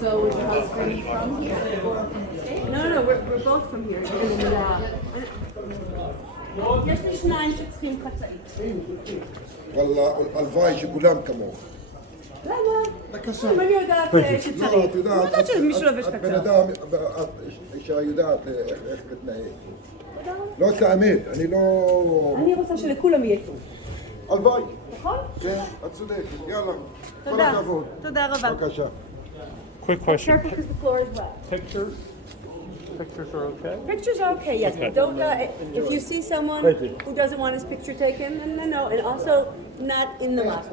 So is your husband from here or from the States? No, we're both from here. יש לי שניים שצריכים חצאית. والله الفاي שכולם כמוך. למה? בבקשה. אם אני יודעת שצריך. אני יודעת שמישהו לובש קצר. בן אדם, אישה יודעת איך להתנהג. לא את האמת, אני לא... אני רוצה שלכולם יהיה טוב. הלוואי. נכון? כן, את צודקת. יאללה. כל תודה. הכבוד. תודה rava. בבקשה. Quick question. Careful because the floor is wet. Pictures? Pictures are okay? Pictures are okay, yes. Okay. Don't, if you see someone who doesn't want his picture taken, then no. And also, not in the mosque.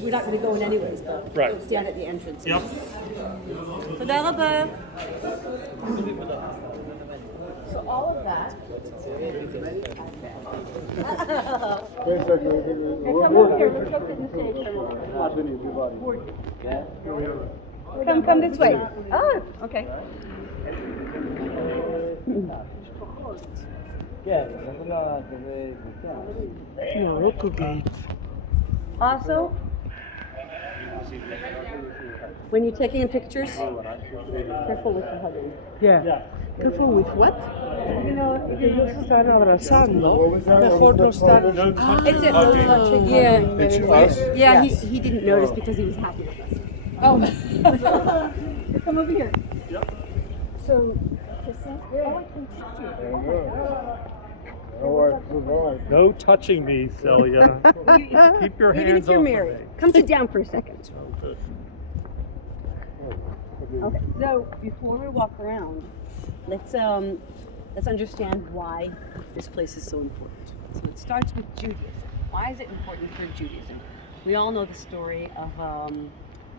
We're not going to go in anyways, but Right. don't stand at the entrance. Yep. תודה רבה. So all of that. Come up here. Let's go sit in the stage for a minute. Come this way. Ah, okay. Also, when you're taking pictures, careful with the hugging. Yeah. Careful with what? You know, if Que you no se están abrazando. Mejor no estar. it's it. Yeah, he didn't notice because he was happy with us. Oh, come over here. So, kissing. Oh, I can touch you. No touching me, Celia. Keep your Even hands if you're off married, of me. come sit down for a second. Oh, good. Okay, so before we walk around, let's understand why this place is so important. So it starts with Judaism. Why is it important for Judaism? We all know the story of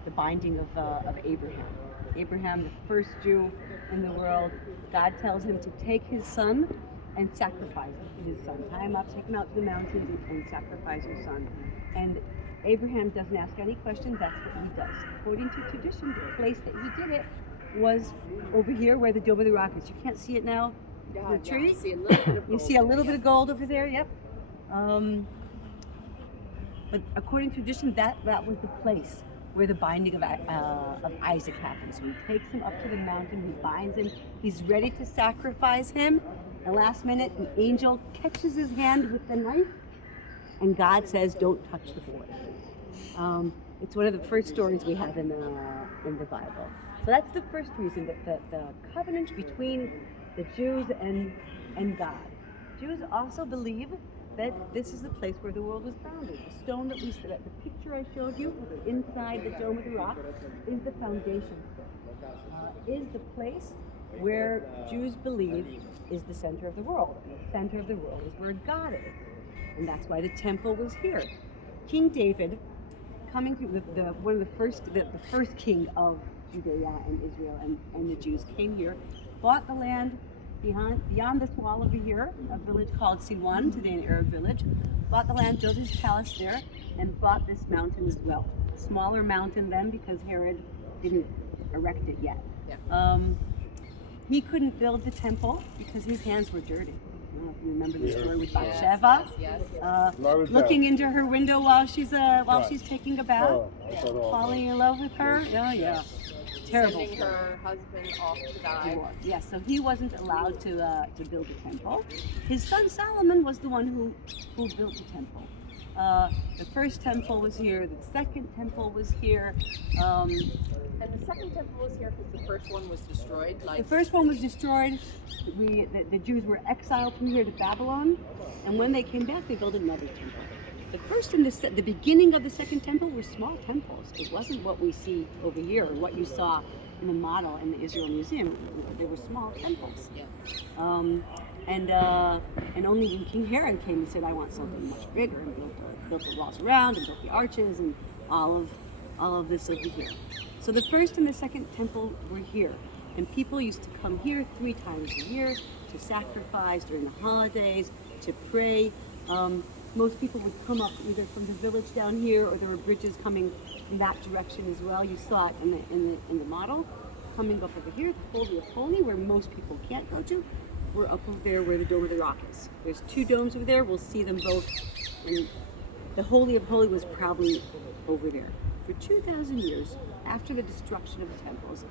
the binding of Abraham. Abraham, the first Jew in the world, God tells him to take his son and sacrifice his son. Tie him up, take him out to the mountains and sacrifice your son. And Abraham doesn't ask any questions, that's what he does. According to tradition, the place that he did it was over here where the Dome of the Rock is. You can't see it now, the tree. You see a little bit of gold over there, yep. But according to tradition, that was the place where the binding of Isaac happens. So he takes him up to the mountain, he binds him, he's ready to sacrifice him. And last minute, an angel catches his hand with the knife, and God says, "Don't touch the boy." It's one of the first stories we have in the Bible. So that's the first reason that the covenant between the Jews and God. Jews also believe that this is the place where the world was founded. The stone that the picture I showed you inside the Dome of the Rock is the foundation stone. Is the place where Jews believe is the center of the world. The center of the world is where God is. And that's why the temple was here. King David, coming through the first king of Judea and Israel and the Jews, came here, bought the land beyond this wall over here, a village called Siwan, today an Arab village, bought the land, built his palace there, and bought this mountain as well. A smaller mountain then because Herod didn't erect it yet. Yeah. He couldn't build the temple because his hands were dirty. I don't know if you remember the story with Bathsheba, looking into her window while she's taking a bath, falling in love with her. Oh yeah, terrible. Sending her husband off to die. Yes, so he wasn't allowed to build the temple. His son Solomon was the one who built the temple. The first temple was here. The second temple was here. And the second temple was here because the first one was destroyed. The first one was destroyed. The Jews were exiled from here to Babylon, and when they came back, they built another temple. The first and the beginning of the second temple were small temples. It wasn't what we see over here, or what you saw in the model in the Israel Museum. They were small temples. And only when King Herod came and said, "I want something much bigger," and built the walls around and built the arches and all of this over here. So the first and the second temple were here, and people used to come here 3 times a year to sacrifice during the holidays, to pray. Most people would come up either from the village down here, or there were bridges coming in that direction as well. You saw it in the model, coming up over here, the Holy of Holy, where most people can't go to. We're up over there where the Dome of the Rock is. There's 2 domes over there. We'll see them both. And the Holy of Holy was probably over there. for 2,000 years after the destruction of the temples,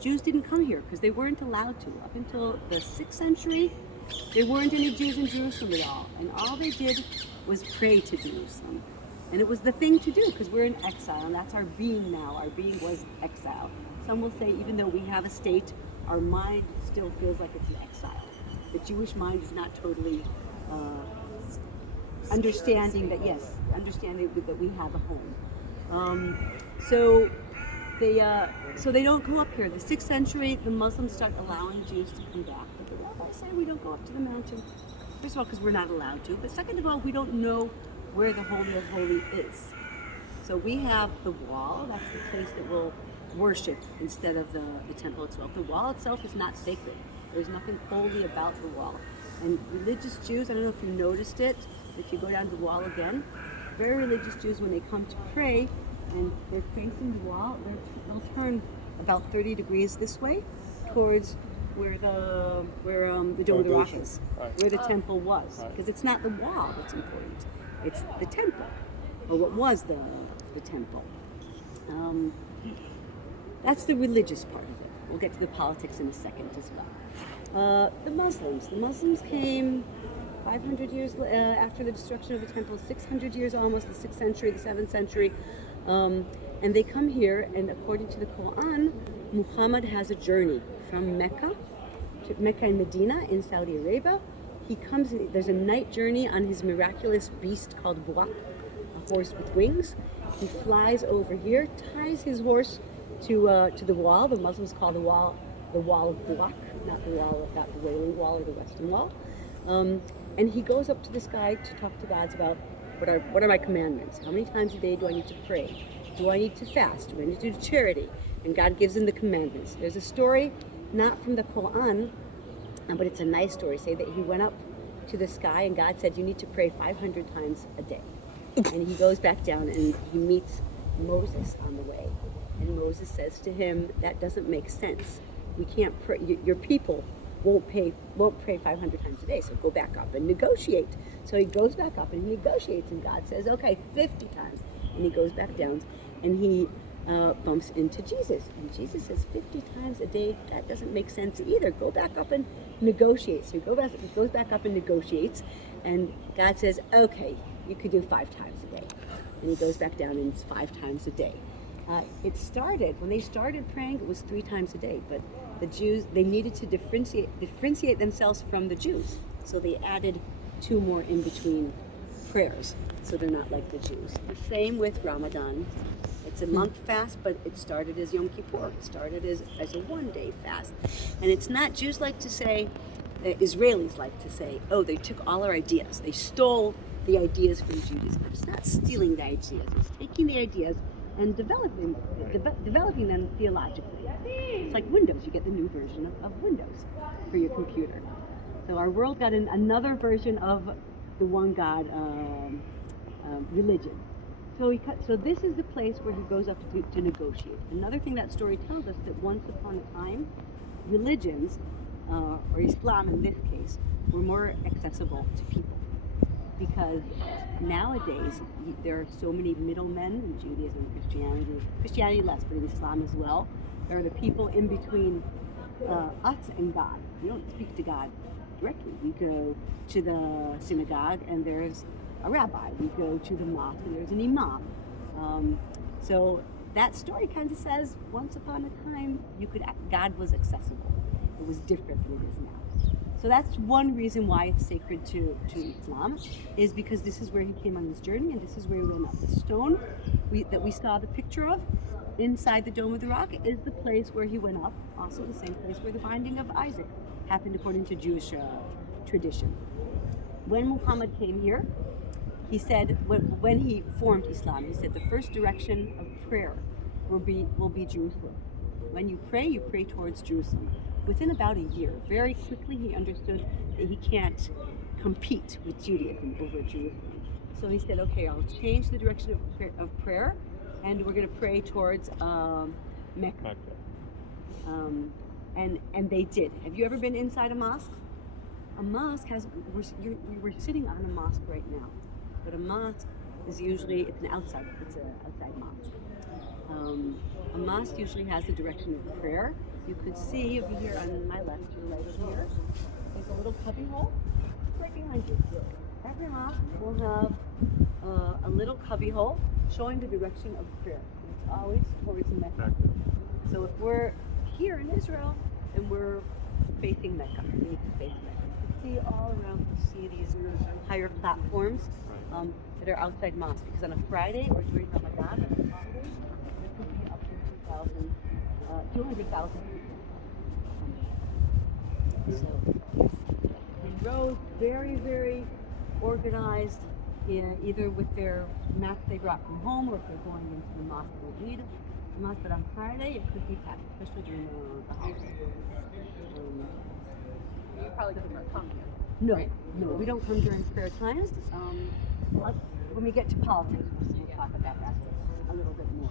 Jews didn't come here because they weren't allowed to. Up until the 6th century, there weren't any Jews in Jerusalem at all. And all they did was pray to Jerusalem. And it was the thing to do because we're in exile, and that's our being now. Our being was exile. Some will say even though we have a state, our mind still feels like it's in exile. The Jewish mind is not totally understanding that, yes, understanding that we have a home. So they don't go up here. The 6th century, the Muslims start allowing Jews to come back. But the rabbis say we don't go up to the mountain. First of all, because we're not allowed to. But second of all, we don't know where the Holy of Holies is. So we have the wall. That's the place that we'll worship instead of the temple itself. The wall itself is not sacred. There's nothing holy about the wall. And religious Jews, I don't know if you noticed it, if you go down the wall again, very religious Jews, when they come to pray and they're facing the wall, they'll turn about 30 degrees this way towards where the Dome of the Rock is, where the temple was. Because it's not the wall that's important, it's the temple, or what was the temple. That's the religious part of it. We'll get to the politics in a second as well. The Muslims came 500 years after the destruction of the temple, 600 years almost, the 6th century, the 7th century. And they come here, and according to the Quran, Muhammad has a journey from Mecca and Medina in Saudi Arabia. There's a night journey on his miraculous beast called Buak, a horse with wings. He flies over here, ties his horse to the wall. The Muslims call the wall of Buak, not the Wailing Wall or the Western Wall. And he goes up to the sky to talk to God about what are my commandments? How many times a day do I need to pray? Do I need to fast? Do I need to do charity? And God gives him the commandments. There's a story, not from the Quran, but it's a nice story. Say that he went up to the sky and God said, you need to pray 500 times a day. And he goes back down and he meets Moses on the way. And Moses says to him, that doesn't make sense. We can't pray. Your people won't pray 500 times a day, so go back up and negotiate. So he goes back up and he negotiates, and God says, okay, 50 times. And he goes back down and he bumps into Jesus. And Jesus says, 50 times a day, that doesn't make sense either. Go back up and negotiate. So he goes back up and negotiates, and God says, okay, you could do 5 times a day. And he goes back down and it's 5 times a day. When they started praying, it was 3 times a day, but the Jews, they needed to differentiate themselves from the Jews. So they added 2 more in between prayers, so they're not like the Jews. The same with Ramadan. It's a month fast, but it started as Yom Kippur. It started as a 1-day fast. And it's not, Jews like to say, Israelis like to say, oh, they took all our ideas. They stole the ideas from Judaism. It's not stealing the ideas. It's taking the ideas and developing them theologically. It's like Windows. You get the new version of Windows for your computer. So our world got another version of the one God religion. So this is the place where he goes up to negotiate. Another thing that story tells us, that once upon a time, religions, or Islam in this case, were more accessible to people. Because nowadays, there are so many middlemen in Judaism and Christianity less, but in Islam as well. There are the people in between us and God. We don't speak to God directly. We go to the synagogue and there's a rabbi. We go to the mosque and there's an imam. So that story kind of says, once upon a time, God was accessible. It was different than it is now. So that's one reason why it's sacred to Islam, is because this is where he came on his journey, and this is where he went up. The stone that we saw the picture of inside the Dome of the Rock is the place where he went up, also the same place where the binding of Isaac happened according to Jewish tradition. When Muhammad came here, he said, when he formed Islam, he said the first direction of prayer will be Jerusalem. When you pray towards Jerusalem. Within about a year, very quickly he understood that he can't compete with Judaism over Jerusalem. So he said, okay, I'll change the direction of prayer, and we're going to pray towards Mecca. And they did. Have you ever been inside a mosque? A mosque we're sitting on a mosque right now, but a mosque is usually, it's an outside mosque. A mosque usually has the direction of prayer. You could see over here on my left, your right here, there's a little cubby hole right behind you. Every mosque will have a little cubby hole showing the direction of prayer. It's always towards Mecca. So if we're here in Israel and we're facing Mecca, we need to face Mecca. You can see all around, you see these higher platforms that are outside mosques, because on a Friday or during Ramadan, on a holiday, there could be up to 200,000 people. So the rows very, very organized, either with their mats they brought from home, or if they're going into the mosque or Eid. But on Friday it could be packed, especially during the holidays. You probably doesn't come here. No, Right. no, we don't come during prayer times. When we get to politics, we'll talk about that a little bit more.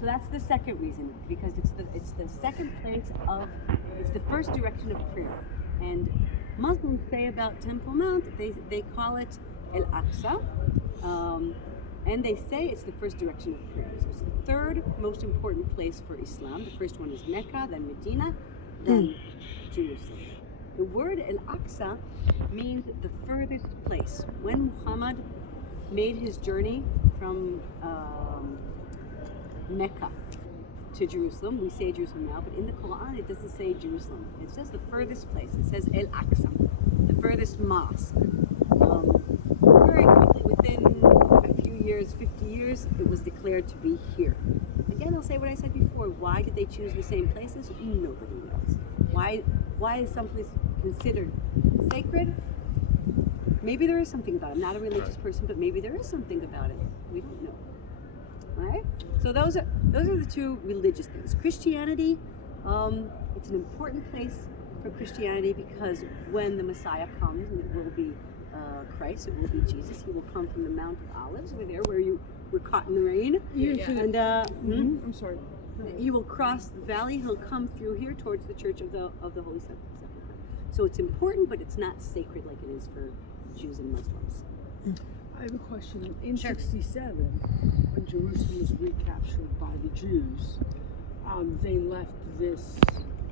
So that's the second reason, because it's the second place it's the first direction of prayer. And Muslims say about Temple Mount, they call it El Aqsa, and they say it's the first direction of prayer. So it's the third most important place for Islam. The first one is Mecca, then Medina, then Jerusalem. The word El Aqsa means the furthest place. When Muhammad made his journey from Mecca to Jerusalem, we say Jerusalem now, but in the Quran it doesn't say Jerusalem. It says the furthest place. It says El Aqsa, the furthest mosque. Very quickly, within a few years, 50 years, it was declared to be here. Again, I'll say what I said before. Why did they choose the same places? Nobody knows. Why is some place considered sacred? Maybe there is something about it. I'm not a religious person, but maybe there is something about it. We don't know. All right? So those are the two religious things. Christianity, it's an important place for Christianity, because when the Messiah comes, and it will be Christ, it will be Jesus, he will come from the Mount of Olives over there where you were caught in the rain. Yeah. And I'm sorry. he will cross the valley, he'll come through here towards the Church of the Holy Sepulchre. So it's important, but it's not sacred like it is for Jews and Muslims. I have a question. In Sure. 67, when Jerusalem was recaptured by the Jews, they left this,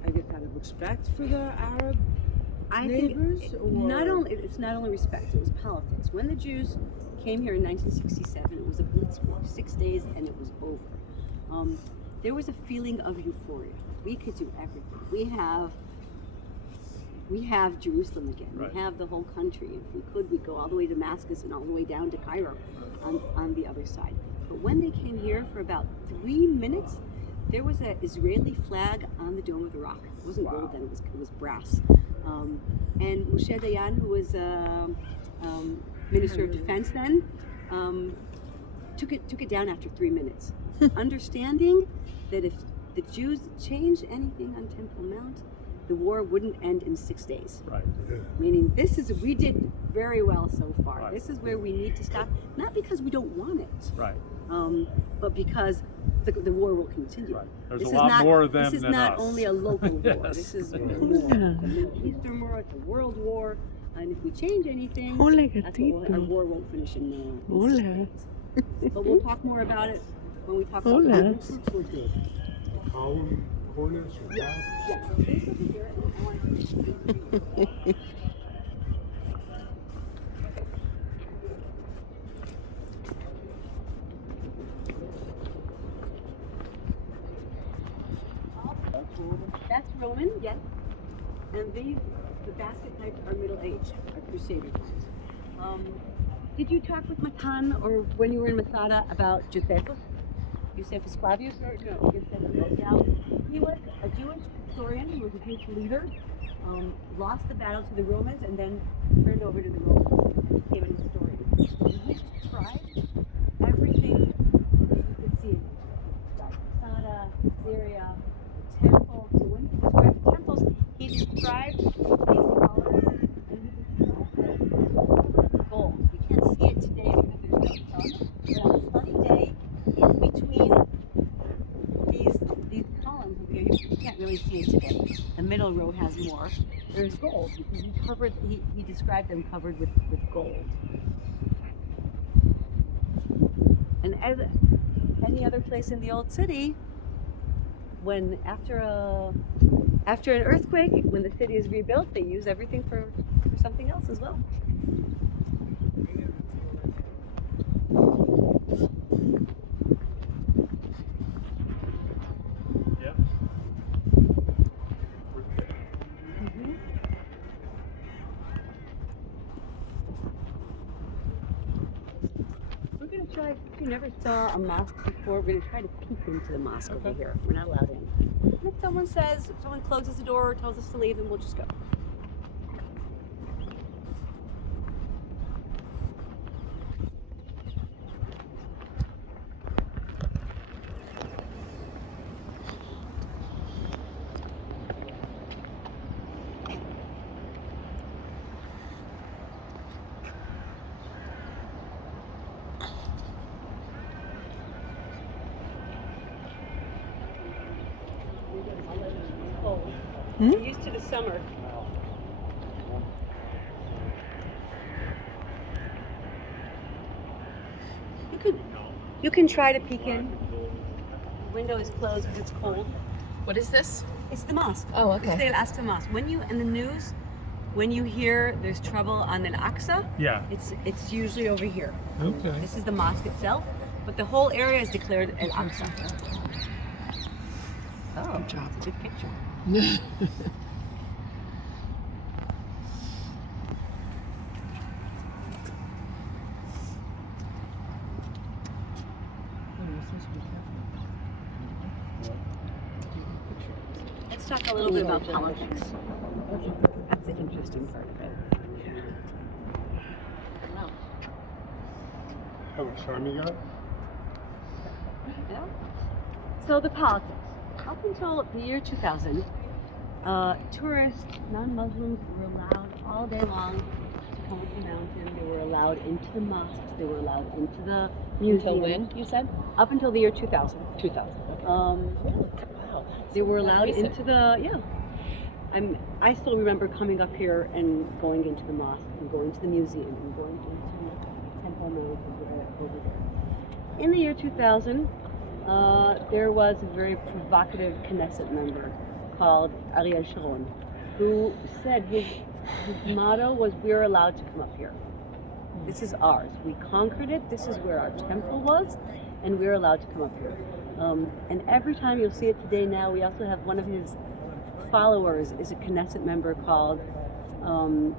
I guess, out of respect for the Arab neighbors? Think or? it's not only respect, it was politics. When the Jews came here in 1967, it was a blitz war, 6 days, and it was over. There was a feeling of euphoria. We could do everything. We have Jerusalem again. Right. We have the whole country. If we could, we'd go all the way to Damascus and all the way down to Cairo on the other side. But when they came here for about 3 minutes, there was an Israeli flag on the Dome of the Rock. It wasn't gold then, it was brass. And Moshe Dayan, who was Minister of Defense then, took it down after 3 minutes, understanding that if the Jews changed anything on Temple Mount, the war wouldn't end in 6 days. Right. Meaning, we did very well so far. Right. This is where we need to stop, not because we don't want it, Right. but because the war will continue. Right. There's This a is lot not, more of them This is than not us. only a local war. Yes. This is more. It's a Middle Eastern war. It's a world war. And if we change anything, Hola, that's what our war won't finish in 6 days. But we'll talk more about it when we talk about Hola. Column, cornice, or Yeah, this over here, and I want to show you. That's Roman, yes. And the basket types are Middle Age, are Crusader times. Did you talk with Matan or when you were in Masada about Josephus? Josephus Flavius? No. Now, he was a Jewish historian, he was a Jewish leader, lost the battle to the Romans and then turned over to the Romans and became an historian. And he described everything that you could see in Israel. Masada, Syria, the temple. So when he described temples, he described these colors and he described gold. We can't see it today because there's no sun, but on a sunny day, in between these columns over here, you can't really see it today. The middle row has more. There's gold because he described them covered with gold. as any other place in the old city, when after an earthquake, when the city is rebuilt, they use everything for something else as well. Yep. We're gonna try. If you never saw a mosque before, we're gonna try to peek into the mosque over here. We're not allowed in. And if someone closes the door or tells us to leave, then we'll just go. We're used to the summer. You can try to peek in. The window is closed because it's cold. What is this? It's the mosque. Oh, It's the Aqsa mosque. When you in the news, when you hear there's trouble on Al Aqsa, Yeah. it's usually over here. Okay. This is the mosque itself, but the whole area is declared Al Aqsa. Oh, good job. Good picture. Let's talk a little bit about politics. That's the interesting part of it. How much time you got? Yeah. So the politics. Up until the year 2000, tourists, non-Muslims were allowed all day long to come up the mountain. They were allowed into the mosques. They were allowed into the museums. Until when, you said? Up until the year 2000. 2000. Wow. They were allowed recent. into the, yeah. I still remember coming up here and going into the mosque and going to the museum and going into Temple Mount over there. In the year 2000, there was a very provocative Knesset member called Ariel Sharon, who said his motto was, "We're allowed to come up here. This is ours. We conquered it. This is where our temple was, and we're allowed to come up here." And every time you'll see it today now, we also have one of his followers is a Knesset member called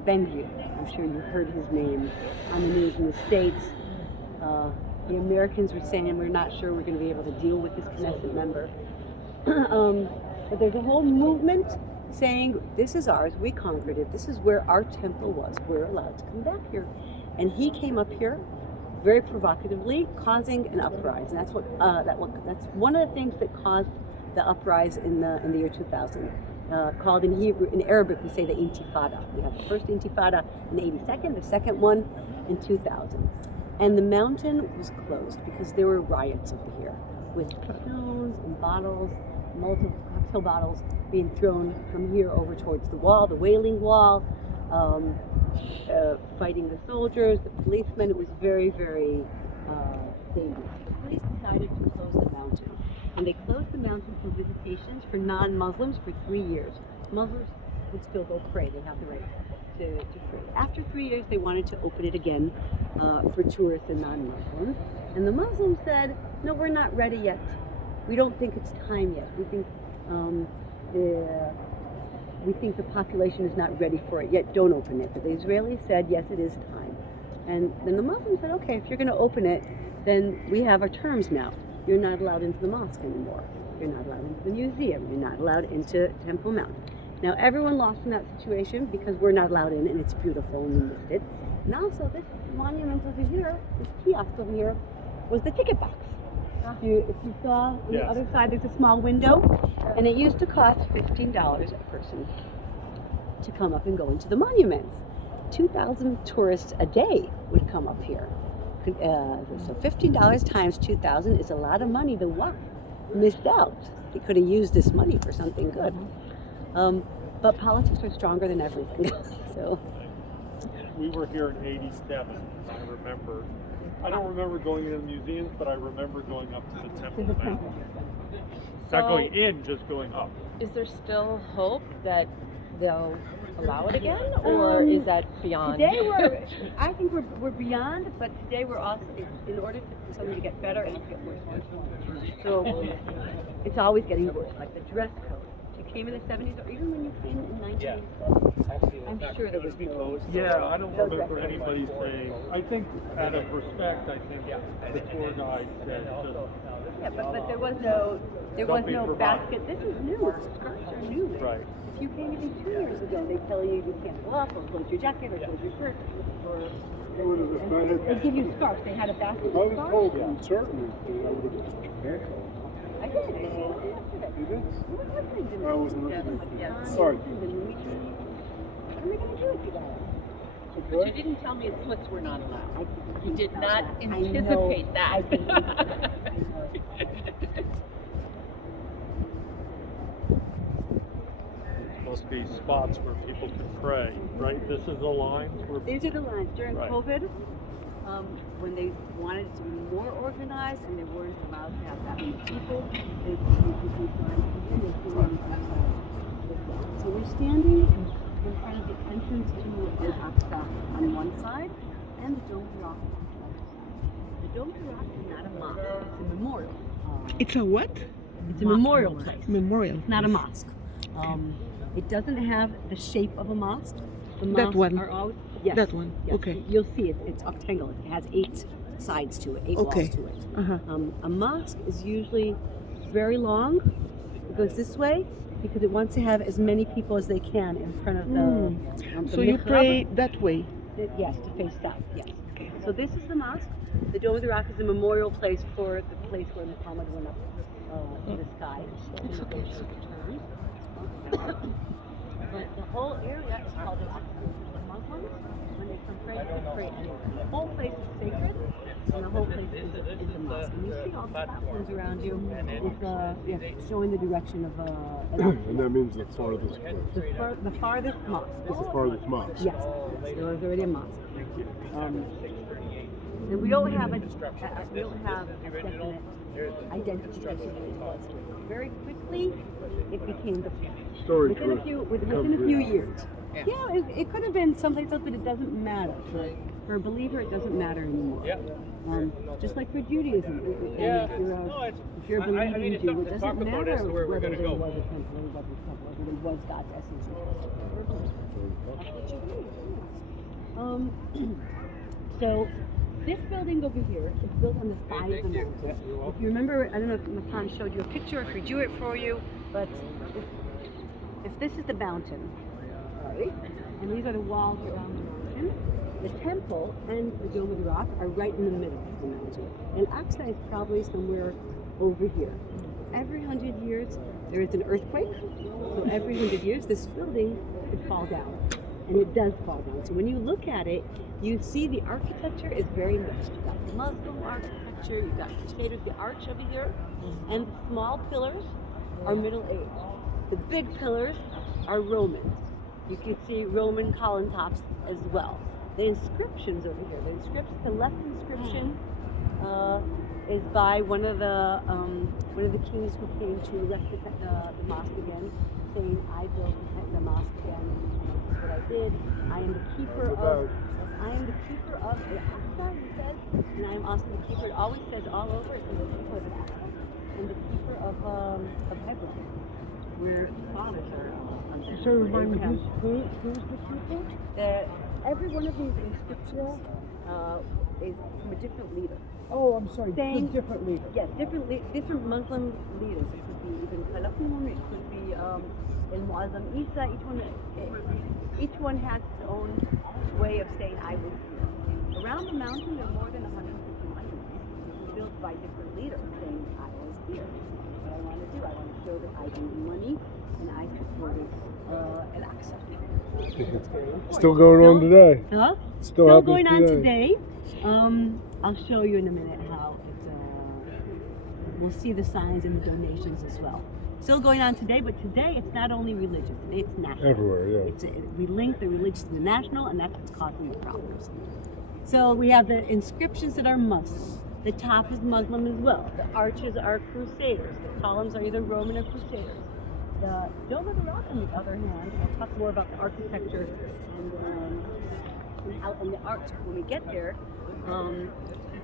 Ben-Gvir. I'm sure you heard his name on the news in the States. The Americans were saying we're not sure we're going to be able to deal with this Knesset member. But there's a whole movement saying this is ours, we conquered it, this is where our temple was, we're allowed to come back here. And he came up here very provocatively, causing an uprising. And that's one of the things that caused the uprising in the year 2000. Called in Hebrew, in Arabic we say the Intifada. We have the first Intifada in the 82nd, the second one in 2000. And the mountain was closed because there were riots over here with stones and bottles, multiple cocktail bottles being thrown from here over towards the wall, the Wailing Wall, fighting the soldiers, the policemen. It was very, very dangerous. The police decided to close the mountain. And they closed the mountain for visitations for non-Muslims for 3 years. Muslims would still go pray. They have the right to pray. After 3 years, they wanted to open it again for tourists and non-Muslims. And the Muslims said, no, we're not ready yet. We don't think it's time yet. We think the population is not ready for it yet. Don't open it. But the Israelis said, yes, it is time. And then the Muslims said, okay, if you're going to open it, then we have our terms now. You're not allowed into the mosque anymore. You're not allowed into the museum. You're not allowed into Temple Mount. Now, everyone lost in that situation because we're not allowed in, and it's beautiful, and we missed it. And also, this monument over here, this kiosk over here, was the ticket box. If you saw on the other side, there's a small window, and it used to cost $15 a person to come up and go into the monuments. 2,000 tourists a day would come up here. So $15 times 2,000 is a lot of money. The WAF missed out. They could have used this money for something good. But politics are stronger than everything. So We were here in '87. I remember I don't remember going into the museums, but I remember going up to the temple. To the Mount. temple. Not going in, just going up. Is there still hope that they'll allow it again, or is that beyond? Today I think we're beyond, but today we're also, in order for something to get better, it has to get worse. So it's always getting worse, like the dress code. If you came in the 70s, or even when you came in 1987, I'm sure there was no. Yeah, I don't remember anybody saying. I think, out of respect, I think the tour guide said just. Yeah, but there was no basket. This is new. Skirts are new. Right. If you came even 2 years ago, they tell you you can't go up, or close your jacket, or close your shirt, or they give you scarves. They had a basket I of was scarves. told in certain that I would have canceled. I did. You did? You were listening to me. I wasn't listening. Yes. Sorry. What are we going to do with you guys? But you didn't tell me its slits were not allowed. You did not I know. anticipate I that. didn't. Must be spots where people can pray, right? This is the lines where. These are the lines. During Right. COVID, when they wanted it to be more organized and they weren't allowed to have that many people, they put these lines in. They put them inside. So we're standing in front of the entrance to Aqsa on one side and the Dome of the Rock on the other side. The Dome of the Rock is not a mosque. It's a memorial. It's a what? It's a memorial place. Memorial. It's not a mosque. It doesn't have the shape of a mosque. The That mosques one. are always, yes, That one. yes. Okay. You'll see it's octangular. It has 8 sides to it, 8 Okay. walls to it. Uh-huh. A mosque is usually very long. It goes this way because it wants to have as many people as they can in front of the So you mihrab. pray that way. Yes, to face south. Yes. So this is the mosque. The Dome of the Rock is a memorial place for the place where Muhammad went up to the sky. It's okay. But the whole area is called the Aqsa. The Muslims, when they come pray, they pray anywhere. The whole place is sacred, and the whole place is a mosque. And you see all the platforms around you with showing the direction of And that means the farthest place. the farthest mosque. The farthest mosque. Yes, there was already a mosque. And we don't have a definite identification of what it was. Very quickly, it became the Story within a few years. Yeah, it could have been someplace else, but it doesn't matter. For a believer, it doesn't matter anymore. Just like for Judaism, if you're a believing Jew, it doesn't matter whether there was a temple or wasn't a temple, whether there was God's essence or not. So this building over here is built on the side of the mountain. If you remember, I don't know if Matan showed you a picture, if we drew it for you, but if this is the mountain, right, and these are the walls around the mountain, the temple and the Dome of the Rock are right in the middle of the mountain. And Aqsa is probably somewhere over here. Every 100 years, there is an earthquake, so every 100 years, this building could fall down. And it does fall down. So when you look at it, you see the architecture is very mixed. You've got Muslim architecture, you've got Crusaders, the arch over here, and the small pillars are Middle Age. The big pillars are Roman. You can see Roman column tops as well. The inscriptions over here, the left inscription is by one of the kings who came to erect the mosque again, saying, "I built the mosque again. This is what I did. I am the keeper of the Aqsa," he says, and I am also the keeper. It always says all over. It says the keeper of the Aqsa and the keeper of Hebron, where the fathers are. So remind me, who's the keeper? Every one of these inscriptions is from a different leader. Oh, I'm sorry. Saying- Different leader. Yes, different Muslim leaders. It could be Ibn Khaldun, it could be Al-Mu'azzam Isa. Each one has its own way of saying, "I was here." Around the mountain, there are more than 150 monuments built by different leaders saying, "I was here." What I want to do, I want to show that I gave money and I supported Al-Aqsa. Still going on today. Huh? Still Still happening going on today. today. I'll show you in a minute how we'll see the signs and the donations as well. Still going on today, but today it's not only religious, it's national. Everywhere, yeah. We link the religious to the national, and that's what's causing the problems. So we have the inscriptions that are Muslim. The top is Muslim as well. The arches are Crusaders. The columns are either Roman or Crusaders. The Dome of the Rock, on the other hand, I'll talk more about the architecture and the art when we get there,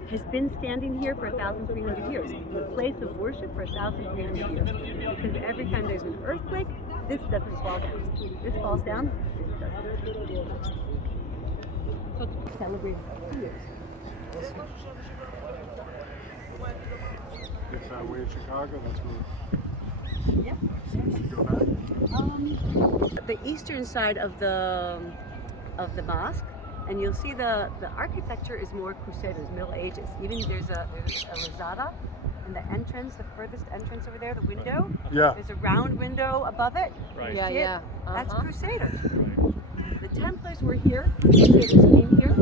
has been standing here for 1,300 years. It's a place of worship for 1,300 years. Because every time there's an earthquake, this doesn't fall down. This falls down, this doesn't. So it's celebrated for 2 years. If that way in Chicago, that's where Yeah. you should go back. The eastern side of the mosque, and you'll see the architecture is more Crusaders, Middle Ages. Even there's a Rosada, and the entrance, the furthest entrance over there, the window. Yeah. There's a round window above it. Right. Yeah, See it? yeah. That's Uh-huh. Crusaders. Right. The Templars were here. The Crusaders came here.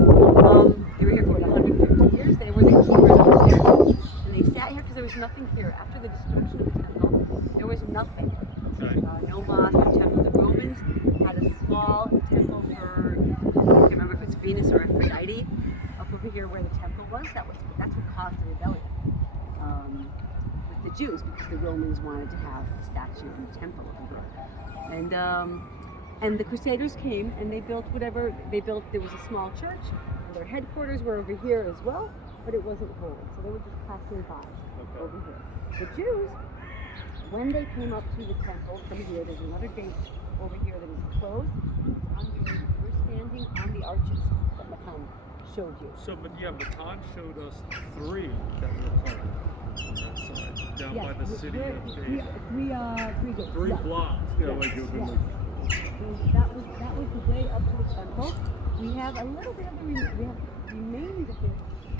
They were here for 150 years. They were the keepers of the temple, and they sat here because there was nothing here. After the destruction of the temple, there was nothing. Okay. No mosque or temple. The Romans had a small temple for, I can't remember if it's Venus or Aphrodite, up over here where the temple was. That's what caused the rebellion with the Jews, because the Romans wanted to have a statue in the temple over here. And the Crusaders came and they built whatever they built. There was a small church. Their headquarters were over here as well, but it wasn't holy, so they were just passing by over here. The Jews, when they came up to the temple from here, there's another gate over here that is closed. It's underneath. We're standing on the arches that Matan showed you. So, but yeah, Matan showed us 3 that were carved on that side, down by the city of David. Three gates. 3 yeah. blocks. Yeah, like you've been like. So that was the way up to the temple. We have a little bit of the remains of it.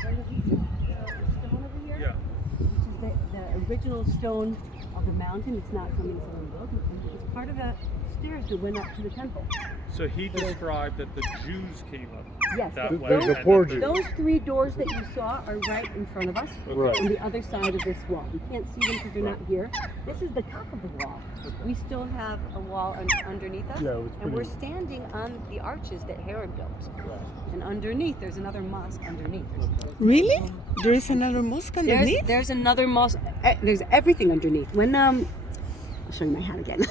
Right over here, the stone over here. Yeah. Which is the original stone of the mountain. It's not something someone built. It's part of the stairs that went up to the temple. So he described that the Jews came up Yes, that the- way. those- and the poor that Jews. Those 3 doors that you saw are right in front of us, Right. on the other side of this wall. You can't see them because they're not here. This is the top of the wall. We still have a wall underneath us, Yeah, it was and we're pretty- standing on the arches that Herod built. And underneath, there's another mosque underneath. Really? There is another mosque underneath? There's another mosque. There's everything underneath. When I'll show you my hat again.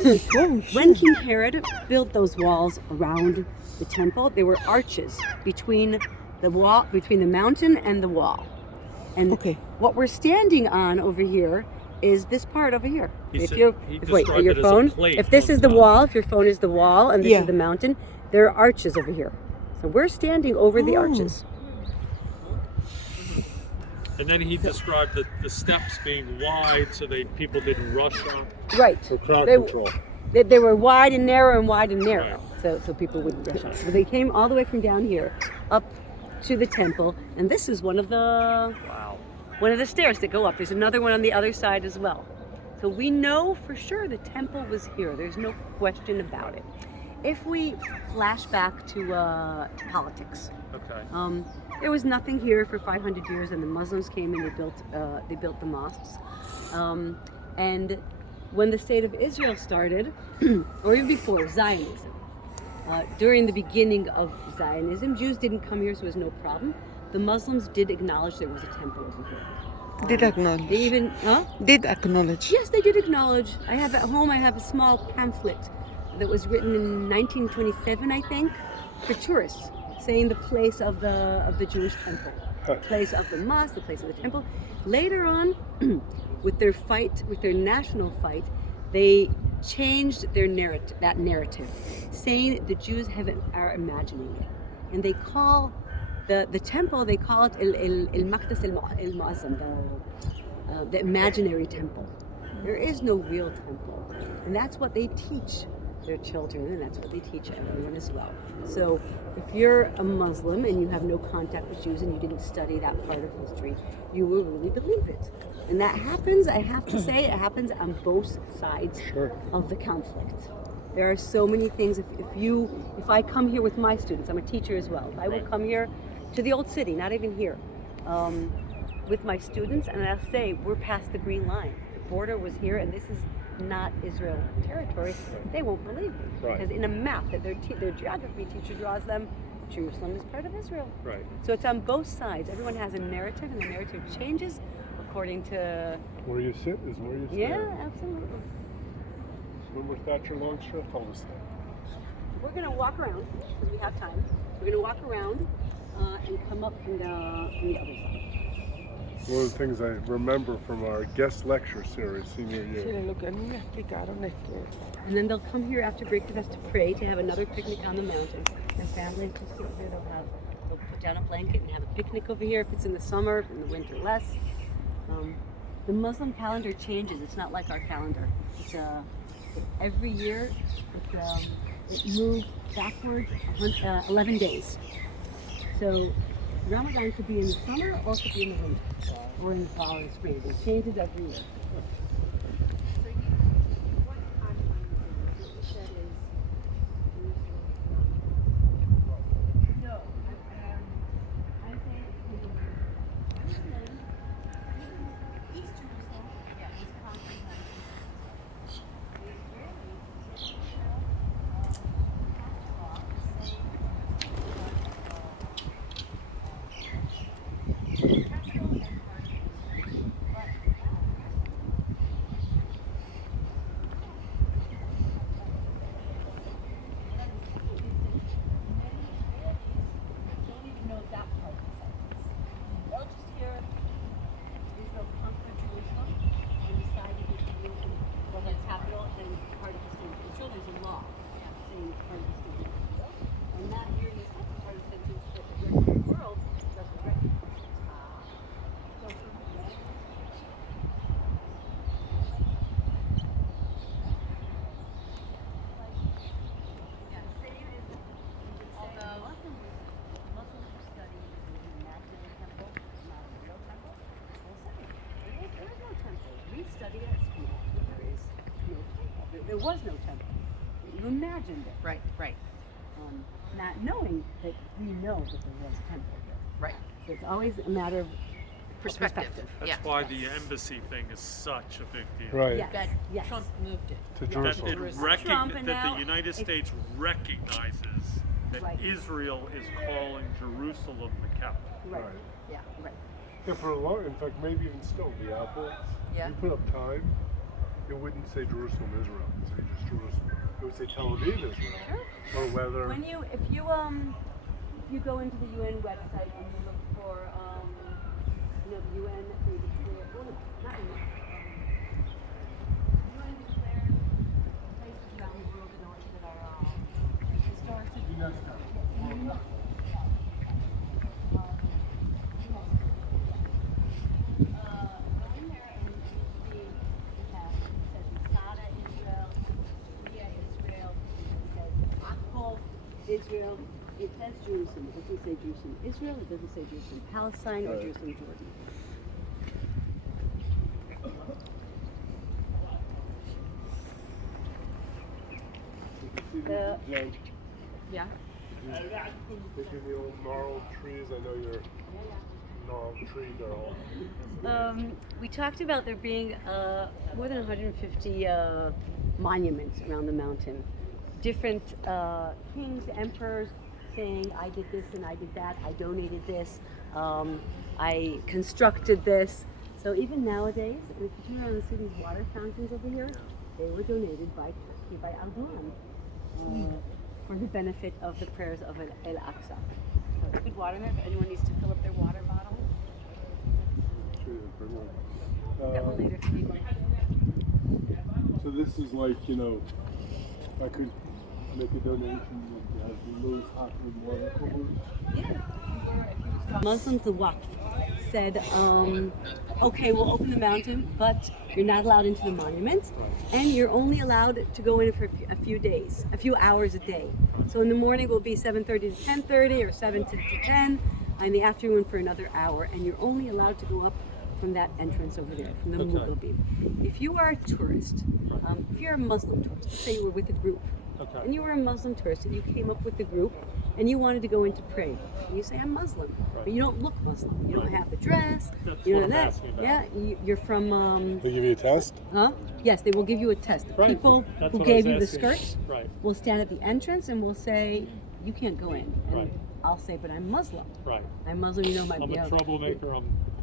When King Herod built those walls around the temple, there were arches between the wall, between the mountain and the wall. And Okay. what we're standing on over here is this part over here. He If said- you he wait, described your it as a phone. plate If this on is the top. wall, if your phone is the wall, and this Yeah. is the mountain, there are arches over here. So we're standing over the Oh. arches. And then he described the steps being wide so people didn't rush up. Right. For crowd They- control. They were wide and narrow and wide and narrow, Right. so people wouldn't rush up. So they came all the way from down here up to the temple, and this is one of the stairs that go up. There's another one on the other side as well. So we know for sure the temple was here. There's no question about it. If we flash back to politics, Okay. there was nothing here for 500 years, and the Muslims came and they built the mosques. And when the state of Israel started, or even before Zionism, during the beginning of Zionism, Jews didn't come here, so it was no problem. The Muslims did acknowledge there was a temple over here. Did acknowledge. They even, Did acknowledge. yes, they did acknowledge. I have at home, I have a small pamphlet that was written in 1927, I think, for tourists, saying the place of the Jewish temple, the place of the mosque, the place of the temple. Later on, with their national fight, they changed their narrative, saying the Jews are imagining it, and they call the temple, they call it el-Maqdas el-Mu'azzam, the imaginary temple. There is no real temple, and that's what they teach their children, and that's what they teach everyone as well. So if you're a Muslim and you have no contact with Jews and you didn't study that part of history, you will really believe it. And that happens, I have to say, it happens on both sides of the conflict. There are so many things. If I come here with my students, I'm a teacher as well. If I will come here to the old city, not even here, with my students, and I'll say, we're past the green line. The border was here, and this is not Israel territory, they won't believe me. Right. Because in a map that their geography teacher draws them, Jerusalem is part of Israel. Right. So it's on both sides. Everyone has a narrative, and the narrative changes according to. Where you sit is where you stand. Yeah, absolutely. Remember Thatcher Longstreth told us that. We're gonna walk around because we have time. We're gonna walk around and come up from the other side. One of the things I remember from our guest lecture series senior year. Mira, lo que a mí me explicaron es que And then they'll come here after breakfast to pray, to have another picnic on the mountain. And families just sit here. They'll put down a blanket and have a picnic over here if it's in the summer, in the winter less. The Muslim calendar changes. It's not like our calendar. It's every year it moves backward 11 days. So Ramadan could be in the summer or could be in the winter or in the fall or the spring. It changes every year. There was no temple. You imagined it. Right. Not knowing that we know that there was a temple here. Right. So it's always a matter of Perspective. That's Yeah. why the embassy thing is such a big deal. Right. Yes. That Yes. Trump moved it. To That, Jerusalem. Trump and that now the United it's- States recognizes that Right. Israel is calling Jerusalem the capital. Right. Right. Yeah. Right. Yeah, for a long, in fact, maybe even still, the Apple. Yeah. You put up time, it wouldn't say Jerusalem, Israel. It would say just Jerusalem. It would say Tel Aviv, Israel. Or whether. If you go into the UN website and you look for the UN not UN declared places around the world that are historically. Israel, it says Jerusalem. It doesn't say Jerusalem Israel, it doesn't say Jerusalem Palestine or Right. Jerusalem Jordan. Jen, Yeah. picking the old gnarled trees. I know you're a gnarled tree girl. We talked about there being more than 150 monuments around the mountain. Different kings, emperors saying, I did this and I did that, I donated this, I constructed this. So even nowadays, if you turn around and see these water fountains over here, they were donated by Turkey, by Erdogan, for the benefit of the prayers of El Aqsa. So it's good water there. If anyone needs to fill up their water bottle, get one later if you need one. So this is like, I could make a donation with the Louis Hockman water coolers. Muslims, the Waqf, said, okay, we'll open the mountain, but you're not allowed into the monuments, and you're only allowed to go in for a few days, a few hours a day. So in the morning will be 7:30 to 10:30 or 7 to 10, and in the afternoon for another hour, and you're only allowed to go up from that entrance over there, from the Mughal beam. If you are a tourist, if you're a Muslim tourist, let's say you were with a group, and you were a Muslim tourist and you came up with the group and you wanted to go in to pray, and you say, I'm Muslim, but you don't look Muslim. You don't have the dress, That's you what know I'm that. asking about. Yeah, you're from, They give you a test? huh? Yes, they will give you a test. The Right. people That's who what I was gave you the asking. skirts Right. will stand at the entrance and will say, you can't go in. And Right. I'll say, but I'm Muslim. Right. I'm Muslim, you know, I'm a troublemaker.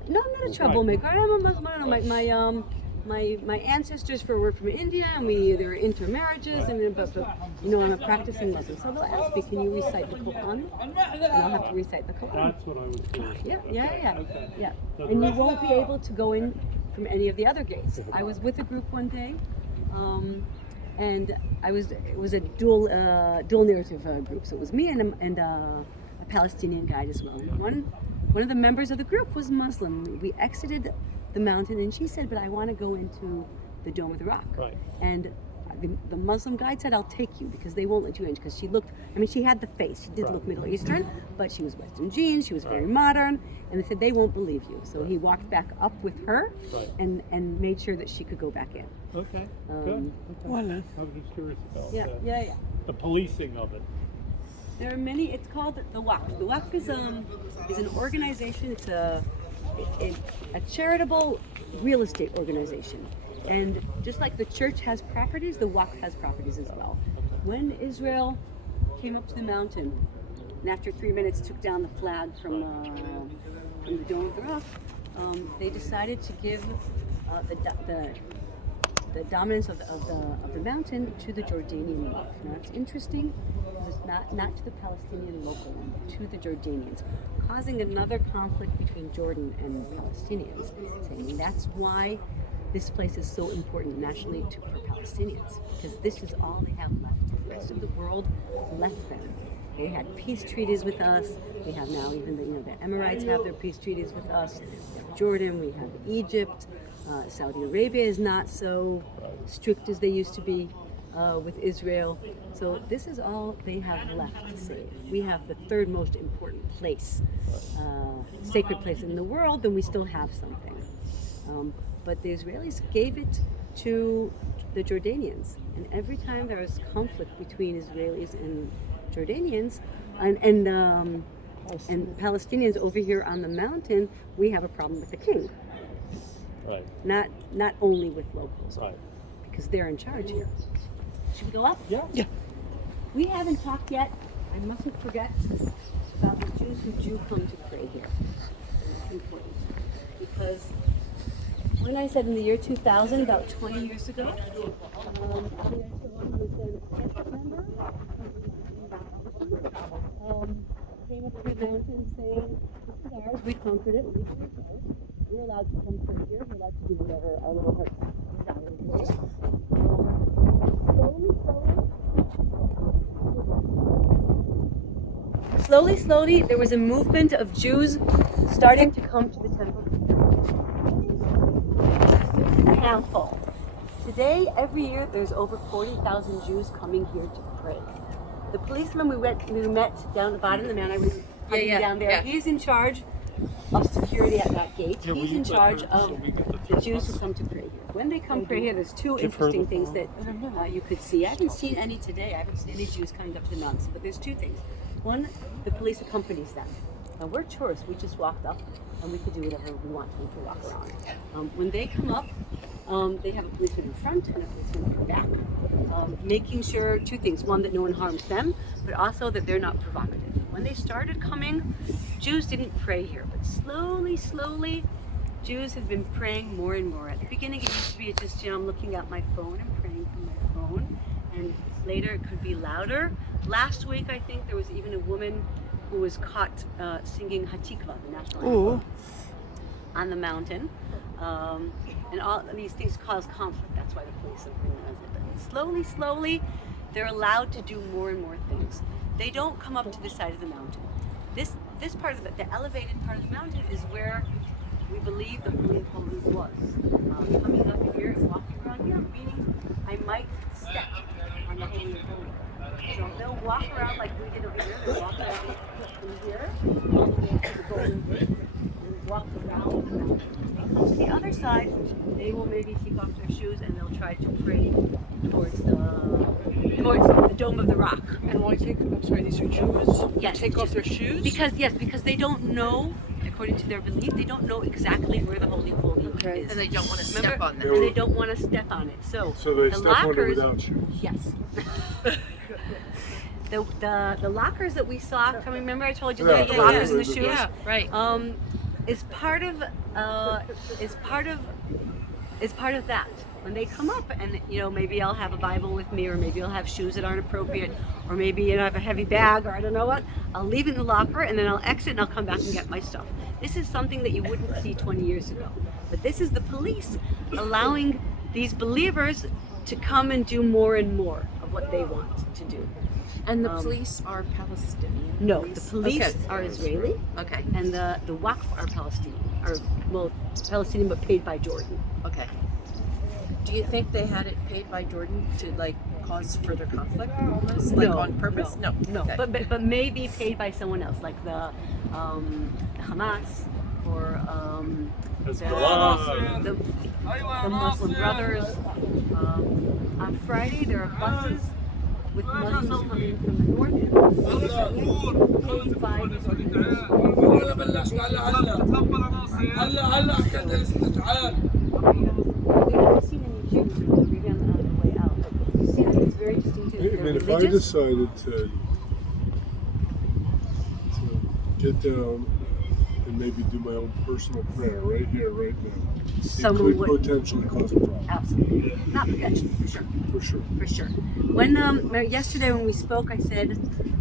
No, I'm not a troublemaker. I'm a Muslim. I don't know, my ancestors were from India, and there were intermarriages, and but you know, I'm a practicing Muslim. So they'll ask me, can you recite the Quran? And I'll have to recite the Quran. That's what I was curious Yeah, about. yeah. So And the you rest- won't be able to go in from any of the other gates. I was with a group one day, and it was a dual narrative group. So it was me and a Palestinian guide as well. And one of the members of the group was Muslim. We exited the mountain, and she said, "But I want to go into the Dome of the Rock." Right. And the Muslim guide said, "I'll take you," because they won't let you in, because she looked, I mean, she had the face, she did look Middle Eastern, but she was Western jeans, she was very modern, and they said, "They won't believe you." So he walked back up with her and made sure that she could go back in. Okay. Good. Okay. I was just curious about Yeah. the policing of it. There are many. It's called the Waqf. The Waqf is an organization. It's a charitable real estate organization, and just like the church has properties, the Waqf has properties as well. When Israel came up to the mountain, and after 3 minutes took down the flag from the Dome of the Rock, they decided to give the dominance of the mountain to the Jordanian Waqf. Now it's interesting because it's not to the Palestinian local one, but to the Jordanians, causing another conflict between Jordan and Palestinians, saying that's why this place is so important nationally for Palestinians, because this is all they have left. The rest of the world left them. They had peace treaties with us. We have now even the Emirates have their peace treaties with us. We have Jordan, we have Egypt. Saudi Arabia is not so strict as they used to be with Israel. So this is all they have left to save. We have the third most important place, sacred place in the world, and we still have something. But the Israelis gave it to the Jordanians. And every time there is conflict between Israelis and Jordanians and Palestinians over here on the mountain, we have a problem with the king. Right. Not only with locals, Right. because they're in charge here. Should we go up? Yeah. We haven't talked yet. I mustn't forget about the Jews who do come to pray here. It's important because when I said in the year 2000, about 20 years ago, came up to the mountain saying, "This is ours. We conquered it. Leave it as ours. We're allowed to come through here. We're allowed to do whatever our little hearts desire." Slowly, there was a movement of Jews starting to come to the temple. A handful. Today, every year, there's over 40,000 Jews coming here to pray. The policeman we met down the bottom, the man I was down there, he's in charge of security at that gate. He's in charge of the Jews who come to pray here. When they come pray here, there's two interesting things that you could see. I haven't seen any today. I haven't seen any Jews coming up to the mountains, but there's two things. One, the police accompanies them. Now we're tourists. We just walked up, and we could do whatever we want to walk around. When they come up, they have a policeman in front and a policeman in back, making sure two things. One, that no one harms them, but also that they're not provocative. When they started coming, Jews didn't pray here, but slowly, Jews have been praying more and more. At the beginning, it used to be just, I'm looking at my phone and praying from my phone, and later it could be louder. Last week, I think there was even a woman who was caught singing Hatikva, the national anthem, on the mountain. And all these things cause conflict. That's why the police are bringing us in. But slowly, they're allowed to do more and more things. They don't come up to the side of the mountain. This part of the elevated part of the mountain is where we believe the Holy of Holies was. Coming up here and walking around here, meaning I might step on the Holy of Holies. So they'll walk around like we did over here. They'll walk around from here all the way to the Golden Gate and walk around the mountain. Come to the other side, they will maybe take off their shoes and they'll try to pray towards the Dome of the Rock. And why take? I'm sorry, these are Jews. Yes, Take off their shoes. Because they don't know, according to their belief, they don't know exactly where the Holy of Holies is. And they don't want to step on them. And they don't want to step on it. So So they the step on it lockers, without shoes. yes. the lockers that we saw coming. Remember I told you Yeah, the yeah, lockers yeah. and the shoes. Yeah, right. Is part of that. When they come up and maybe I'll have a Bible with me, or maybe I'll have shoes that aren't appropriate, or maybe I have a heavy bag, or I don't know what. I'll leave it in the locker and then I'll exit and I'll come back and get my stuff. This is something that you wouldn't see 20 years ago. But this is the police allowing these believers to come and do more and more of what they want to do. And the police are Palestinian? No, the police Okay. are Israeli, Okay. and the Waqf are Palestinian, Palestinian but paid by Jordan. Okay. Do you think they had it paid by Jordan to cause further conflict almost? No, On purpose? No. Okay. But maybe paid by someone else, like the Hamas or the Muslim Brothers. On Friday there are buses with Muslims coming from the north paid by the we haven't seen any Jews maybe on the way out. You see that it's very distinctive. I They're mean, if I religious. decided to get down and maybe do my own personal prayer right here, right now, Someone it could would- potentially cause a problem. Absolutely. Not potentially, for sure. For sure. For sure. When yesterday when we spoke, I said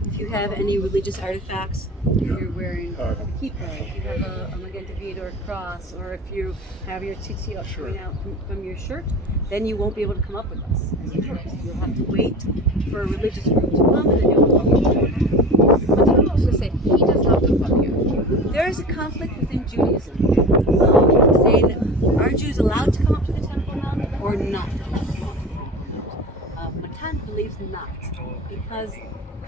if you have any religious artifacts, if you're wearing a kippah, if you have a Magen David or a cross, or if you have your tzitzit coming out from your shirt, then you won't be able to come up with us as a tourist. You'll have to wait for a religious group to come, and then you'll come. But Tom also said he does not come up here. There is a conflict within Judaism, saying are Jews allowed to come up to the Temple Mount or not? Matan believes not, because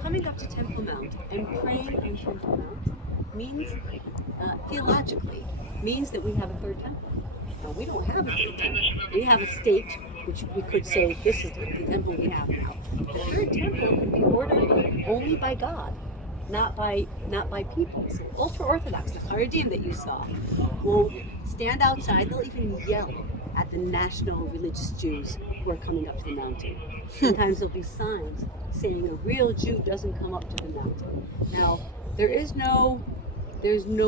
coming up to Temple Mount and praying on Temple Mount means, theologically, means that we have a third temple. Now, we don't have a third temple. We have a state, which we could say this is the temple we have now. The third temple can be ordered only by God, not by people. So ultra-Orthodox, the Haredim that you saw, will stand outside. They'll even yell at the national religious Jews who are coming up to the mountain. Sometimes there'll be signs saying a real Jew doesn't come up to the mountain. Now, there's no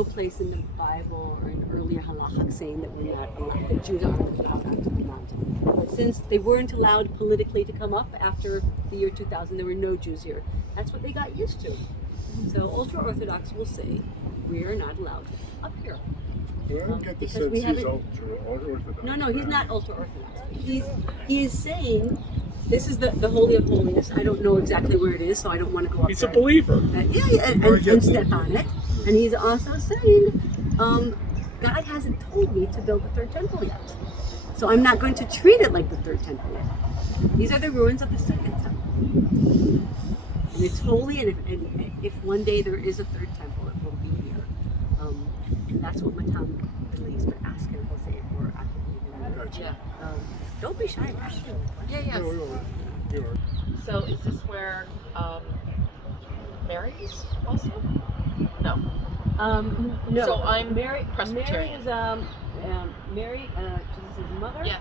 place in the Bible or in earlier halakha saying that we're not allowed, that Jews aren't allowed onto the mountain. But since they weren't allowed politically to come up after the year 2000, there were no Jews here. That's what they got used to. So ultra-Orthodox will say we are not allowed up here. Well, I don't get the Because sense we he's haven't- ultra-Orthodox. No, he's not ultra-Orthodox. He is saying this is the Holy of Holies. I don't know exactly where it is, so I don't want to go up He's there. a believer. And step on it. And he's also saying, God hasn't told me to build the third temple yet. So I'm not going to treat it like the third temple yet. These are the ruins of the second temple. And it's holy, and if one day there is a third temple, it will be here. And that's what Matan believes, but ask him, he'll say, or I believe. Gotcha. Yeah. Don't be shy, ask him. Yeah. No, you are. So is this where Mary is also? No. No. So I'm Mary. Presbyterian. Mary was Jesus' mother. Yeah.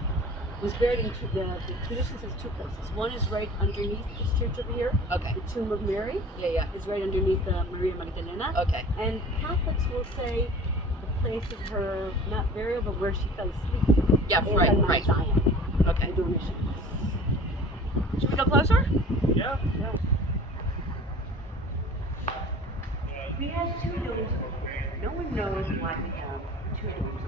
Was buried in the tradition says two places. One is right underneath this church over here. Okay. The tomb of Mary Yeah. is right underneath Maria Magdalena. Okay. And Catholics will say the place of her not burial, but where she fell asleep. Yeah. is on Right. Mount Right. Zion, Okay. the Dormition. Should we go closer? Yeah. We have two domes. No one knows why we have two domes.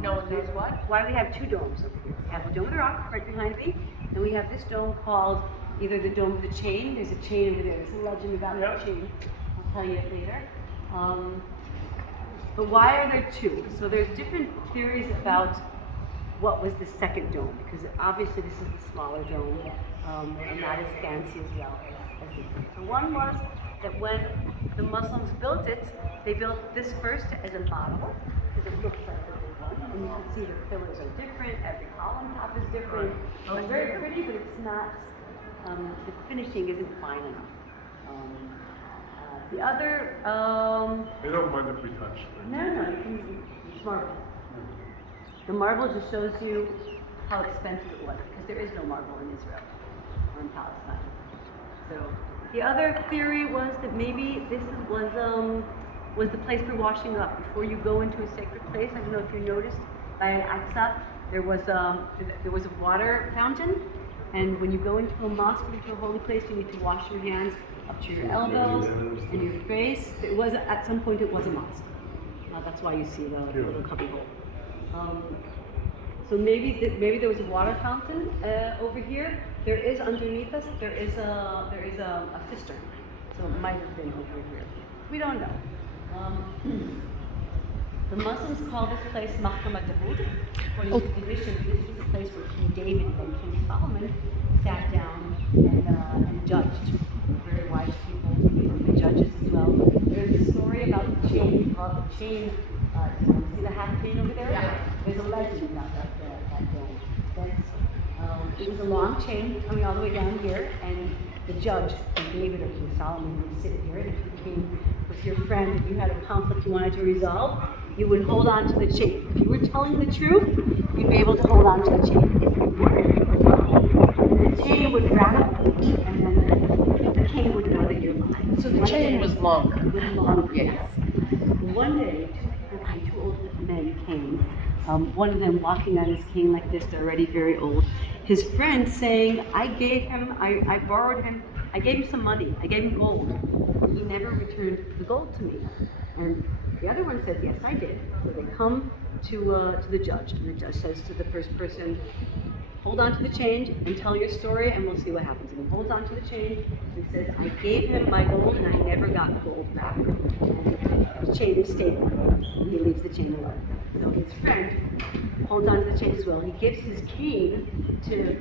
No one knows what? Why we have two domes. We have the Dome of the Rock right behind me, and we have this dome called either the Dome of the Chain. There's a chain over there. There's a legend about that chain. I'll tell you it later. But why are there two? So there's different theories about what was the second dome, because obviously this is the smaller dome, and not as fancy as well as this one. So one was that when the Muslims built it, they built this first as a model, because it looks like the big one, and you can see the pillars are different, every column top is different. It's very pretty, but it's not, the finishing isn't fine enough. The other, I don't mind if we touch. no, you can use marble. The marble just shows you how expensive it was, because there is no marble in Israel or in Palestine. So The other theory was that maybe this was the place for washing up before you go into a sacred place. I don't know if you noticed by Aqsa there was a water fountain, and when you go into a mosque, into a holy place, you need to wash your hands up to your elbows and your face. It was at some point it was a mosque. That's why you see the little cubby hole. So maybe there was a water fountain over here. There is underneath us. There is a cistern. So it might have been over here. We don't know. The Muslims call this place Mahkama Dawood. According to tradition, this was the place where King David and King Solomon sat down and judged. Very wise people, the judges as well. There's a story about the chain, called the chain. See the half chain over there? Yeah. There's a legend about that it was a long chain coming all the way down here, and the judge, King David or King Solomon, would sit here, and if you came with your friend, if you had a conflict you wanted to resolve, you would hold on to the chain. If you were telling the truth, you'd be able to hold on to the chain. If you weren't, the chain would rattle, and then the king would know that you're lying. So the chain was longer. It was longer, yes. One day, two old men came. One of them walking on his cane like this, they're already very old. His friend saying, I borrowed him, I gave him some money, I gave him gold. And he never returned the gold to me. And the other one says, yes, I did. So they come to the judge, and the judge says to the first person, hold on to the chain and tell your story, and we'll see what happens. And he holds on to the chain, and says, I gave him my gold, and I never got the gold back. And the chain is stable, and he leaves the chain alone. So his friend holds on to the chain as well. He gives his cane to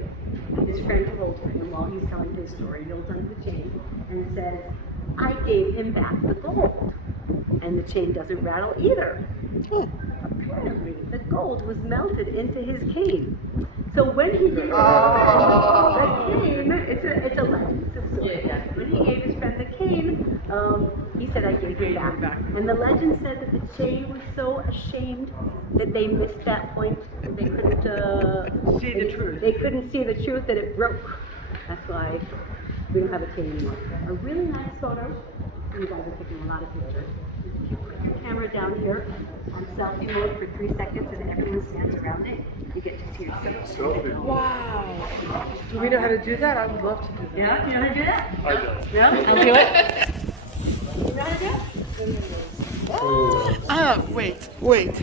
his friend to hold for him while he's telling his story. He holds on to the chain and says, I gave him back the gold. And the chain doesn't rattle either. Apparently, the gold was melted into his cane. So when he gave his friend the cane, it's a legend, it's a story. Yeah. When he gave his friend the cane, he said, I gave it back. And the legend said that the chain was so ashamed that they missed that point. They couldn't see the truth. They couldn't see the truth that it broke. That's why we don't have a chain anymore. A really nice photo. You guys are taking a lot of pictures. If you put your camera down here on selfie mode for 3 seconds and everyone stands around it, you get to see yourself. Wow. Do we know how to do that? I would love to do that. Yeah? Do you know how to do that? I don't. No? I'll do it. You know how to do it? Wait.